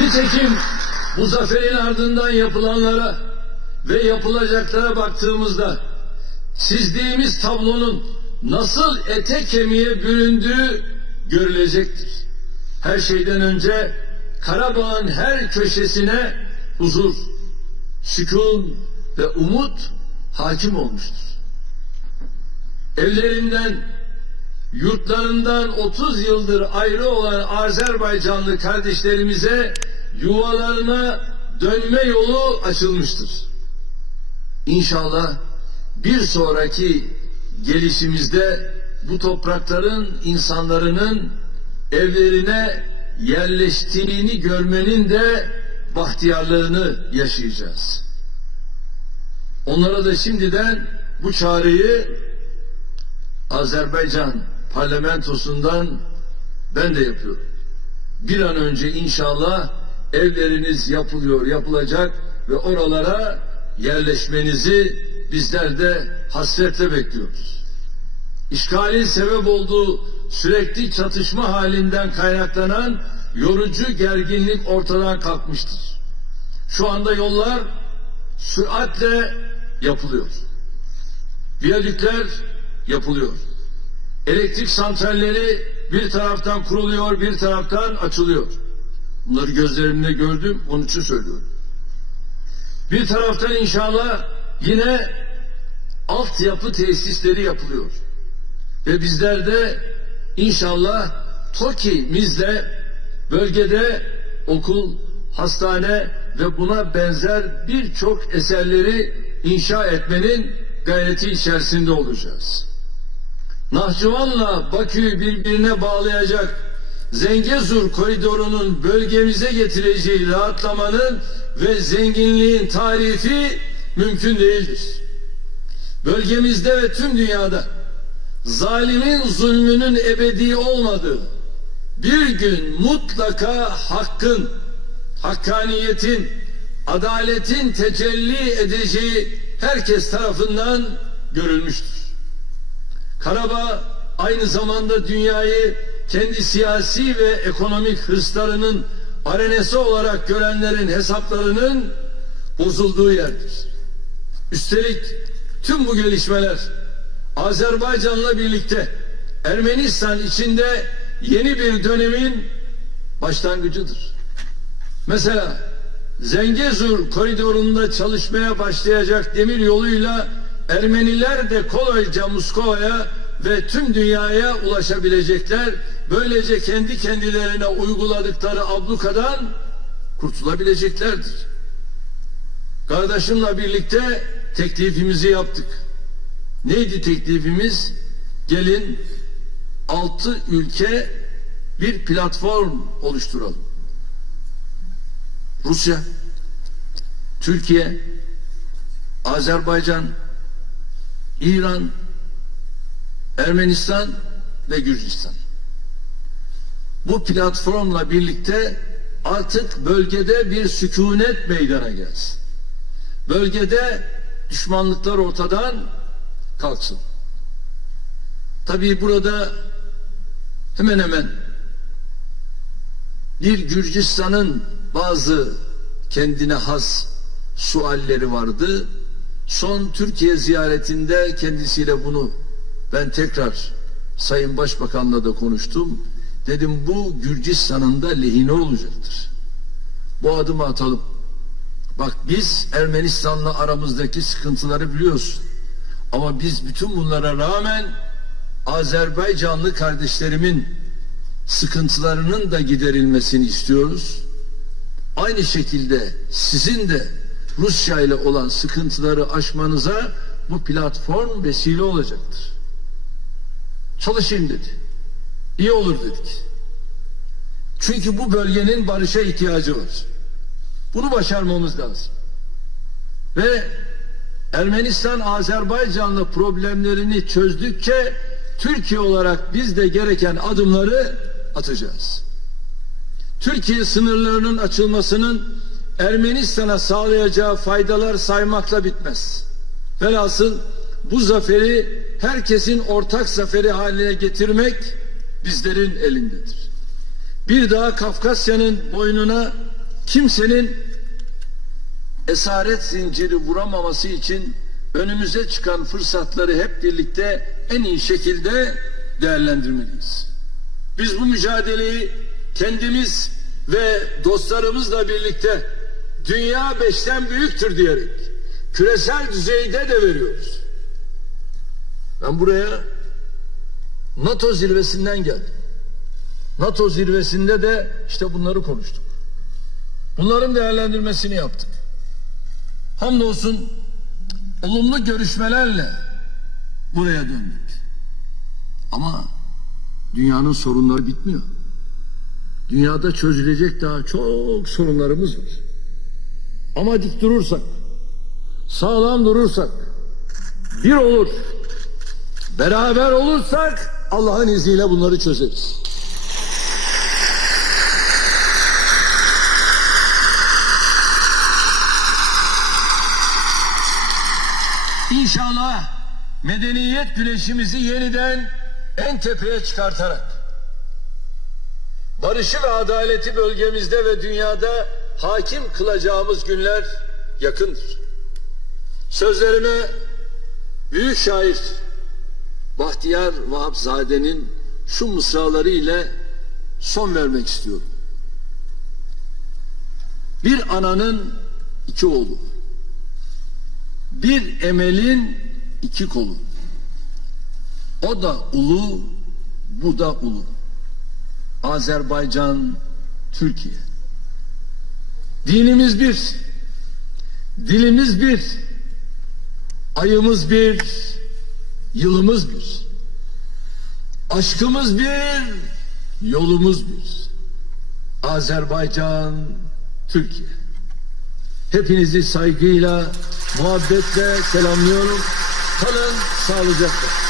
Nitekim bu zaferin ardından yapılanlara ve yapılacaklara baktığımızda çizdiğimiz tablonun nasıl ete kemiğe büründüğü görülecektir. Her şeyden önce Karabağ'ın her köşesine huzur, sükun ve umut hakim olmuştur. Evlerinden, yurtlarından 30 yıldır ayrı olan Azerbaycanlı kardeşlerimize yuvalarına dönme yolu açılmıştır. İnşallah bir sonraki gelişimizde bu toprakların insanların evlerine yerleştiğini görmenin de bahtiyarlığını yaşayacağız. Onlara da şimdiden bu çağrıyı Azerbaycan parlamentosundan ben de yapıyorum. Bir an önce inşallah evleriniz yapılıyor, yapılacak ve oralara yerleşmenizi bizler de hasretle bekliyoruz. İşgalin sebep olduğu sürekli çatışma halinden kaynaklanan yorucu gerginlik ortadan kalkmıştır. Şu anda yollar süratle yapılıyor. Viyadükler yapılıyor. Elektrik santralleri bir taraftan kuruluyor, bir taraftan açılıyor. Bunları gözlerimle gördüm, onun için söylüyorum. Bir taraftan inşallah yine altyapı tesisleri yapılıyor. Ve bizler de inşallah TOKİ'mizle bölgede okul, hastane ve buna benzer birçok eserleri inşa etmenin gayreti içerisinde olacağız. Nahçıvan'la Bakü'yü birbirine bağlayacak Zengezur koridorunun bölgemize getireceği rahatlamanın ve zenginliğin tarifi mümkün değildir. Bölgemizde ve tüm dünyada zalimin zulmünün ebedi olmadığı bir gün mutlaka hakkın, hakkaniyetin, adaletin tecelli edeceği herkes tarafından görülmüştür. Karabağ aynı zamanda dünyayı kendi siyasi ve ekonomik hırslarının arenesi olarak görenlerin hesaplarının bozulduğu yerdir. Üstelik tüm bu gelişmeler Azerbaycan'la birlikte Ermenistan içinde yeni bir dönemin başlangıcıdır. Mesela Zengezur koridorunda çalışmaya başlayacak demir yoluyla Ermeniler de kolayca Moskova'ya ve tüm dünyaya ulaşabilecekler. Böylece kendi kendilerine uyguladıkları ablukadan kurtulabileceklerdir. Kardeşimle birlikte teklifimizi yaptık. Neydi teklifimiz? Gelin altı ülke bir platform oluşturalım. Rusya, Türkiye, Azerbaycan, İran, Ermenistan ve Gürcistan. Bu platformla birlikte artık bölgede bir sükunet meydana gelsin. Bölgede düşmanlıklar ortadan kalksın. Tabii burada hemen hemen bir Gürcistan'ın bazı kendine has sualleri vardı. Son Türkiye ziyaretinde kendisiyle bunu ben tekrar Sayın Başbakan'la da konuştum. Dedim bu Gürcistan'ın da lehine olacaktır. Bu adımı atalım. Bak biz Ermenistan'la aramızdaki sıkıntıları biliyoruz. Ama biz bütün bunlara rağmen Azerbaycanlı kardeşlerimin sıkıntılarının da giderilmesini istiyoruz. Aynı şekilde sizin de Rusya ile olan sıkıntıları aşmanıza bu platform vesile olacaktır. Çalışayım dedi. İyi olur dedik. Çünkü bu bölgenin barışa ihtiyacı var. Bunu başarmamız lazım. Ve Ermenistan Azerbaycan'la problemlerini çözdükçe Türkiye olarak biz de gereken adımları atacağız. Türkiye sınırlarının açılmasının Ermenistan'a sağlayacağı faydalar saymakla bitmez. Velhasıl bu zaferi herkesin ortak zaferi haline getirmek bizlerin elindedir. Bir daha Kafkasya'nın boynuna kimsenin esaret zinciri vuramaması için önümüze çıkan fırsatları hep birlikte en iyi şekilde değerlendirmeliyiz. Biz bu mücadeleyi kendimiz ve dostlarımızla birlikte dünya beşten büyüktür diyerek küresel düzeyde de veriyoruz. Ben buraya NATO zirvesinden geldim. NATO zirvesinde de işte bunları konuştuk. Bunların değerlendirmesini yaptık. Hamdolsun olumlu görüşmelerle buraya döndük. Ama dünyanın sorunları bitmiyor. Dünyada çözülecek daha çok sorunlarımız var. Ama dik durursak, sağlam durursak, bir olur, beraber olursak Allah'ın izniyle bunları çözeriz. İnşallah medeniyet güneşimizi yeniden en tepeye çıkartarak barışı ve adaleti bölgemizde ve dünyada hakim kılacağımız günler yakındır. Sözlerime büyük şair Bahtiyar Vahapzade'nin şu mısraları ile son vermek istiyorum. Bir ananın iki oğlu, bir emelin iki kolu. O da ulu, bu da ulu. Azerbaycan, Türkiye. Dinimiz bir, dilimiz bir, ayımız bir, yılımız bir. Aşkımız bir, yolumuz bir. Azerbaycan, Türkiye. Hepinizi saygıyla, muhabbetle selamlıyorum. Kalın sağlıcakla.